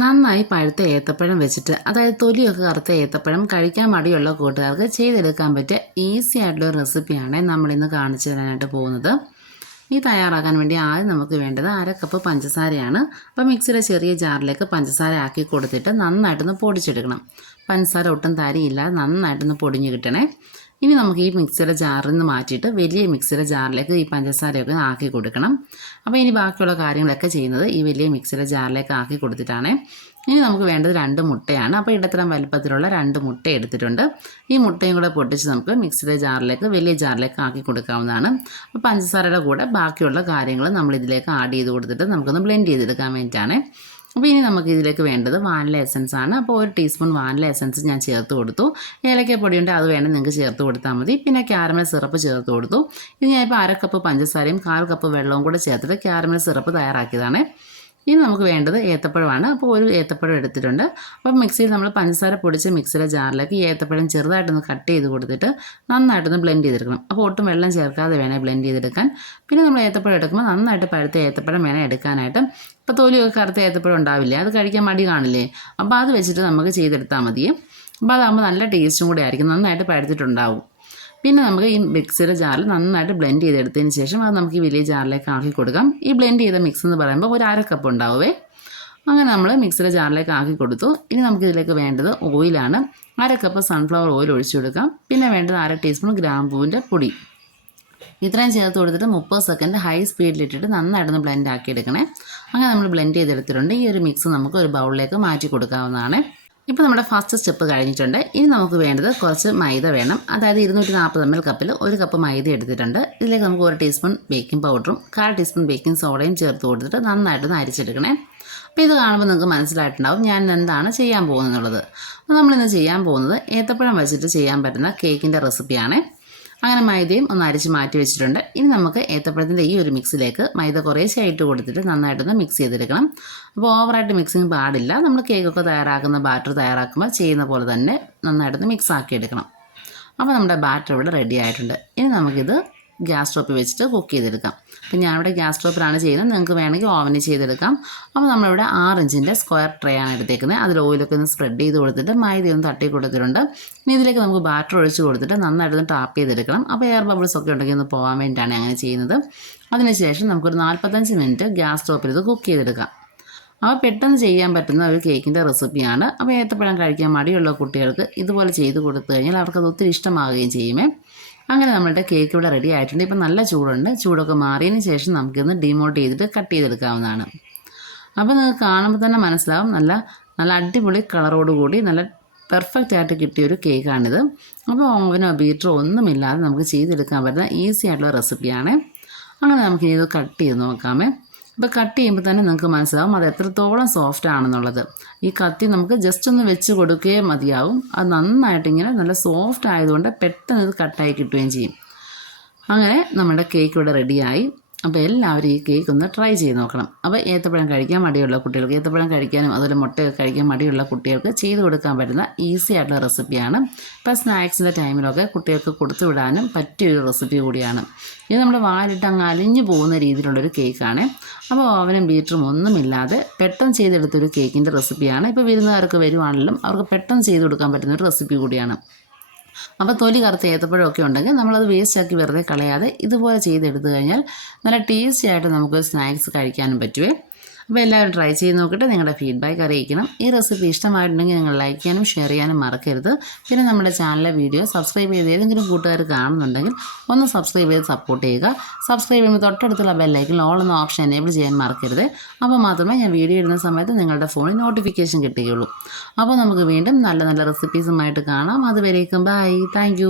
നന്നായി പഴുത്ത ഏത്തപ്പഴം വെച്ചിട്ട് അതായത് തൊലിയൊക്കെ കറുത്ത ഏത്തപ്പഴം കഴിക്കാൻ മടിയുള്ള കൂട്ടുകാർക്ക് ചെയ്തെടുക്കാൻ പറ്റിയ ഈസി ആയിട്ടുള്ള ഒരു റെസിപ്പിയാണ് നമ്മളിന്ന് കാണിച്ചു തരാനായിട്ട് പോകുന്നത്. ഈ തയ്യാറാക്കാൻ വേണ്ടി ആദ്യം നമുക്ക് വേണ്ടത് 1/2 കപ്പ് പഞ്ചസാരയാണ്. അപ്പോൾ മിക്സിയുടെ ചെറിയ ജാറിലേക്ക് പഞ്ചസാര ആക്കി കൊടുത്തിട്ട് നന്നായിട്ടൊന്ന് പൊടിച്ചെടുക്കണം. പഞ്ചസാര ഒട്ടും തരിയില്ലാതെ നന്നായിട്ടൊന്ന് പൊടിഞ്ഞ് കിട്ടണേ. ഇനി നമുക്ക് ഈ മിക്സിയുടെ ജാറിൽ നിന്ന് മാറ്റിയിട്ട് വലിയ മിക്സിയുടെ ജാറിലേക്ക് ഈ പഞ്ചസാരയൊക്കെ ആക്കി കൊടുക്കണം. അപ്പോൾ ഇനി ബാക്കിയുള്ള കാര്യങ്ങളൊക്കെ ചെയ്യുന്നത് ഈ വലിയ മിക്സിയുടെ ജാറിലേക്ക് ആക്കി കൊടുത്തിട്ടാണ്. ഇനി നമുക്ക് വേണ്ടത് 2 മുട്ടയാണ്. അപ്പോൾ ഇടത്തരം വലുപ്പത്തിലുള്ള 2 മുട്ട എടുത്തിട്ടുണ്ട്. ഈ മുട്ടയും കൂടെ പൊട്ടിച്ച് നമുക്ക് മിക്സിയുടെ ജാറിലേക്ക് വലിയ ജാറിലേക്ക് ആക്കി കൊടുക്കാവുന്നതാണ്. അപ്പോൾ പഞ്ചസാരയുടെ കൂടെ ബാക്കിയുള്ള കാര്യങ്ങൾ നമ്മൾ ഇതിലേക്ക് ആഡ് ചെയ്ത് കൊടുത്തിട്ട് നമുക്കൊന്ന് ബ്ലെൻഡ് ചെയ്തെടുക്കാൻ വേണ്ടിയിട്ടാണ്. അപ്പോൾ ഇനി നമുക്ക് ഇതിലേക്ക് വേണ്ടത് വാനില എസൻസ് ആണ്. അപ്പോൾ 1 ടീസ്പൂൺ വാനില എസൻസ് ഞാൻ ചേർത്ത് കൊടുത്തു. ഏലക്കപ്പൊടി ഉണ്ട്, അത് വേണം നിങ്ങൾക്ക് ചേർത്ത് കൊടുത്താൽ മതി. പിന്നെ കാരമൽ സിറപ്പ് ചേർത്ത് കൊടുത്തു. ഇത് ഞാനിപ്പോൾ 1/2 കപ്പ് പഞ്ചസാരയും 1/4 കപ്പ് വെള്ളവും കൂടെ ചേർത്തിട്ട് കാരമൽ സിറപ്പ് തയ്യാറാക്കിയതാണ്. ഇനി നമുക്ക് വേണ്ടത് ഏത്തപ്പഴമാണ്. അപ്പോൾ 1 ഏത്തപ്പഴം എടുത്തിട്ടുണ്ട്. അപ്പോൾ മിക്സിയിൽ നമ്മൾ പഞ്ചസാര പൊടിച്ച് മിക്സിയുടെ ജാറിലേക്ക് ഈ ഏത്തപ്പഴം ചെറുതായിട്ടൊന്ന് കട്ട് ചെയ്ത് കൊടുത്തിട്ട് നന്നായിട്ടൊന്ന് ബ്ലെൻഡ് ചെയ്തെടുക്കണം. അപ്പോൾ ഒട്ടും വെള്ളം ചേർക്കാതെ വേണേൽ ബ്ലെൻഡ് ചെയ്തെടുക്കാൻ. പിന്നെ നമ്മൾ ഏത്തപ്പഴം എടുക്കുമ്പോൾ നന്നായിട്ട് പഴുത്ത ഏത്തപ്പഴം വേണം എടുക്കാനായിട്ട്. ഇപ്പോൾ തൊലിയൊക്കെ കറുത്ത ഏത്തപ്പഴം ഉണ്ടാവില്ലേ, അത് കഴിക്കാൻ മടി കാണില്ലേ, അപ്പോൾ അത് വെച്ചിട്ട് നമുക്ക് ചെയ്തെടുത്താൽ മതി. അപ്പോൾ അതാകുമ്പോൾ നല്ല ടേസ്റ്റും കൂടി ആയിരിക്കും, നന്നായിട്ട് പഴുത്തിട്ടുണ്ടാവും. പിന്നെ നമുക്ക് ഈ മിക്സിയുടെ ജാറിൽ നന്നായിട്ട് ബ്ലെൻഡ് ചെയ്തെടുത്തതിന് ശേഷം അത് നമുക്ക് ഈ വലിയ ജാറിലേക്ക് ആക്കി കൊടുക്കാം. ഈ ബ്ലെൻഡ് ചെയ്ത മിക്സ് എന്ന് പറയുമ്പോൾ 1/2 കപ്പ് ഉണ്ടാവുമേ. അങ്ങനെ നമ്മൾ മിക്സിയുടെ ജാറിലേക്ക് ആക്കി കൊടുത്തു. ഇനി നമുക്കിതിലേക്ക് വേണ്ടത് ഓയിലാണ്. 1/2 കപ്പ് സൺഫ്ലവർ ഓയിൽ ഒഴിച്ചു കൊടുക്കാം. പിന്നെ വേണ്ടത് 1/2 ടീസ്പൂൺ ഗ്രാമ്പൂവിൻ്റെ പൊടി. ഇത്രയും ചേർത്ത് കൊടുത്തിട്ട് 30 സെക്കൻഡ് ഹൈ സ്പീഡിലിട്ടിട്ട് നന്നായിട്ടൊന്ന് ബ്ലെൻഡ് ആക്കി എടുക്കണേ. അങ്ങനെ നമ്മൾ ബ്ലെൻഡ് ചെയ്തെടുത്തിട്ടുണ്ട്. ഈ ഒരു മിക്സ് നമുക്ക് ഒരു ബൗളിലേക്ക് മാറ്റി കൊടുക്കാവുന്നതാണ്. ഇപ്പോൾ നമ്മുടെ ഫസ്റ്റ് സ്റ്റെപ്പ് കഴിഞ്ഞിട്ടുണ്ട്. ഇനി നമുക്ക് വേണ്ടത് കുറച്ച് മൈദ വേണം. അതായത് 240 ml കപ്പിൽ 1 കപ്പ് മൈദ എടുത്തിട്ടുണ്ട്. ഇതിലേക്ക് നമുക്ക് 1 ടീസ്പൂൺ ബേക്കിംഗ് പൗഡറും 1/4 ടീസ്പൂൺ ബേക്കിംഗ് സോഡയും ചേർത്ത് കൊടുത്തിട്ട് നന്നായിട്ടൊന്ന് അരിച്ചെടുക്കണേ. അപ്പോൾ ഇത് കാണുമ്പോൾ നിങ്ങൾക്ക് മനസ്സിലായിട്ടുണ്ടാവും ഞാൻ എന്താണ് ചെയ്യാൻ പോകുന്നത്. അപ്പോൾ നമ്മളിന്ന് ചെയ്യാൻ പോകുന്നത് ഏത്തപ്പഴം വെച്ചിട്ട് ചെയ്യാൻ പറ്റുന്ന കേക്കിൻ്റെ റെസിപ്പിയാണ്. അങ്ങനെ മൈദയും ഒന്ന് അരിച്ച് മാറ്റി വെച്ചിട്ടുണ്ട്. ഇനി നമുക്ക് ഏത്തപ്പഴത്തിൻ്റെ ഈ ഒരു മിക്സിലേക്ക് മൈദ കുറേശ്ശെ ഇട്ട് കൊടുത്തിട്ട് നന്നായിട്ടൊന്ന് മിക്സ് ചെയ്തെടുക്കണം. അപ്പോൾ ഓവറായിട്ട് മിക്സിങ് പാടില്ല. നമ്മൾ കേക്കൊക്കെ തയ്യാറാക്കുന്ന ബാറ്റർ തയ്യാറാക്കുമ്പോൾ ചെയ്യുന്ന പോലെ തന്നെ നന്നായിട്ടൊന്ന് മിക്സ് ആക്കി എടുക്കണം. അപ്പോൾ നമ്മുടെ ബാറ്റർ ഇവിടെ റെഡി ആയിട്ടുണ്ട്. ഇനി നമുക്കിത് ഗ്യാസ് സ്റ്റോപ്പിൽ വെച്ചിട്ട് കുക്ക് ചെയ്തെടുക്കാം. അപ്പോൾ ഞാനിവിടെ ഗ്യാസ് സ്റ്റോപ്പിലാണ് ചെയ്യുന്നത്, നിങ്ങൾക്ക് വേണമെങ്കിൽ ഓവനിൽ ചെയ്തെടുക്കാം. അപ്പോൾ നമ്മളിവിടെ 6 ഇഞ്ചിൻ്റെ സ്ക്വയർ ട്രേ ആണ് എടുത്തേക്കുന്നത്. അതിൽ ഓയിലൊക്കെ ഒന്ന് സ്പ്രെഡ് ചെയ്ത് കൊടുത്തിട്ട് മൈദയൊന്ന് തട്ടി കൊടുത്തിട്ടുണ്ട്. ഇനി ഇതിലേക്ക് നമുക്ക് ബാറ്റർ ഒഴിച്ച് കൊടുത്തിട്ട് നന്നായിട്ടൊന്ന് ടാപ്പ് ചെയ്തെടുക്കണം. അപ്പോൾ എയർ ബബിൾസ് ഒക്കെ ഉണ്ടെങ്കിൽ ഒന്ന് പോകാൻ വേണ്ടിയിട്ടാണ് അങ്ങനെ ചെയ്യുന്നത്. അതിനുശേഷം നമുക്കൊരു 45 മിനിറ്റ് ഗ്യാസ് സ്റ്റോപ്പിൽ ഇത് കുക്ക് ചെയ്തെടുക്കാം. അപ്പോൾ പെട്ടെന്ന് ചെയ്യാൻ പറ്റുന്ന ഒരു കേക്കിൻ്റെ റെസിപ്പിയാണ്. അപ്പോൾ ഏത്തപ്പഴം കഴിക്കാൻ മടിയുള്ള കുട്ടികൾക്ക് ഇതുപോലെ ചെയ്ത് കൊടുത്തു കഴിഞ്ഞാൽ അവർക്കത് ഒത്തിരി ഇഷ്ടമാവുകയും ചെയ്യുമേ. അങ്ങനെ നമ്മളുടെ കേക്ക് ഇവിടെ റെഡി ആയിട്ടുണ്ട്. ഇപ്പം നല്ല ചൂടുണ്ട്. ചൂടൊക്കെ മാറിയതിന് ശേഷം നമുക്കിന്ന് ഡിമോൾട്ട് ചെയ്തിട്ട് കട്ട് ചെയ്തെടുക്കാവുന്നതാണ്. അപ്പോൾ നിങ്ങൾക്ക് കാണുമ്പോൾ തന്നെ മനസ്സിലാവും നല്ല അടിപൊളി കളറോടുകൂടി നല്ല പെർഫെക്റ്റ് ആയിട്ട് കിട്ടിയൊരു കേക്കാണിത്. അപ്പോൾ ഓവനോ ബീറ്ററോ ഒന്നുമില്ലാതെ നമുക്ക് ചെയ്തെടുക്കാൻ പറ്റുന്ന ഈസി ആയിട്ടുള്ള റെസിപ്പിയാണ്. അങ്ങനെ നമുക്കിനി ഇത് കട്ട് ചെയ്ത് നോക്കാമേ. ഇപ്പോൾ കട്ട് ചെയ്യുമ്പോൾ തന്നെ നിങ്ങൾക്ക് മനസ്സിലാവും അത് എത്രത്തോളം സോഫ്റ്റ് ആണെന്നുള്ളത്. ഈ കത്തി നമുക്ക് ജസ്റ്റ് ഒന്ന് വെച്ച് കൊടുക്കുകയേ മതിയാവും. അത് നന്നായിട്ടിങ്ങനെ നല്ല സോഫ്റ്റ് ആയതുകൊണ്ട് പെട്ടെന്ന് ഇത് കട്ടായി കിട്ടുകയും ചെയ്യും. അങ്ങനെ നമ്മുടെ കേക്ക് ഇവിടെ റെഡിയായി. അപ്പോൾ എല്ലാവരും ഈ കേക്ക് ഒന്ന് ട്രൈ ചെയ്ത് നോക്കണം. അപ്പോൾ ഏത്തപ്പഴം കഴിക്കാൻ മടിയുള്ള കുട്ടികൾക്ക്, ഏത്തപ്പഴം കഴിക്കാനും അതുപോലെ മുട്ടയൊക്കെ കഴിക്കാൻ മടിയുള്ള കുട്ടികൾക്ക് ചെയ്ത് കൊടുക്കാൻ പറ്റുന്ന ഈസി ആയിട്ടുള്ള റെസിപ്പിയാണ്. ഇപ്പോൾ സ്നാക്സിൻ്റെ ടൈമിലൊക്കെ കുട്ടികൾക്ക് കൊടുത്തു വിടാനും പറ്റിയൊരു റെസിപ്പി കൂടിയാണ്. ഇത് നമ്മുടെ വാലിട്ട് അങ്ങ് അലിഞ്ഞു പോകുന്ന രീതിയിലുള്ളൊരു കേക്കാണ്. അപ്പോൾ ഓവനും ബീറ്ററും ഒന്നുമില്ലാതെ പെട്ടെന്ന് ചെയ്തെടുത്തൊരു കേക്കിൻ്റെ റെസിപ്പിയാണ്. ഇപ്പോൾ വിരുന്നുകാരൊക്കെ വരുവാണെങ്കിലും അവർക്ക് പെട്ടെന്ന് ചെയ്ത് കൊടുക്കാൻ പറ്റുന്ന ഒരു റെസിപ്പി കൂടിയാണ്. അപ്പോൾ തൊലി കറുത്ത ഏത്തപ്പഴമൊക്കെ ഉണ്ടെങ്കിൽ നമ്മളത് വേസ്റ്റാക്കി വെറുതെ കളയാതെ ഇതുപോലെ ചെയ്തെടുത്തു കഴിഞ്ഞാൽ നല്ല ടേസ്റ്റി ആയിട്ട് നമുക്ക് സ്നാക്സ് കഴിക്കാനും പറ്റുമേ. അപ്പോൾ എല്ലാവരും ട്രൈ ചെയ്ത് നോക്കിയിട്ട് നിങ്ങളുടെ ഫീഡ്ബാക്ക് അറിയിക്കണം. ഈ റെസിപ്പി ഇഷ്ടമായിട്ടുണ്ടെങ്കിൽ നിങ്ങൾ ലൈക്ക് ചെയ്യാനും ഷെയർ ചെയ്യാനും മറക്കരുത്. പിന്നെ നമ്മുടെ ചാനലിലെ വീഡിയോ സബ്സ്ക്രൈബ് ചെയ്ത് ഏതെങ്കിലും കൂട്ടുകാർ കാണുന്നുണ്ടെങ്കിൽ ഒന്ന് സബ്സ്ക്രൈബ് ചെയ്ത് സപ്പോർട്ട് ചെയ്യുക. സബ്സ്ക്രൈബ് ചെയ്യുമ്പോൾ തൊട്ടടുത്തുള്ള ബെല്ലൈക്കൻ ഓൾ എന്ന ഓപ്ഷൻ എനേബിൾ ചെയ്യാൻ മറക്കരുത്. അപ്പോൾ മാത്രമേ ഞാൻ വീഡിയോ ഇടുന്ന സമയത്ത് നിങ്ങളുടെ ഫോണിൽ നോട്ടിഫിക്കേഷൻ കിട്ടുകയുള്ളൂ. അപ്പോൾ നമുക്ക് വീണ്ടും നല്ല നല്ല റെസിപ്പീസുമായിട്ട് കാണാം. അതുവരേക്കും ബൈ. താങ്ക്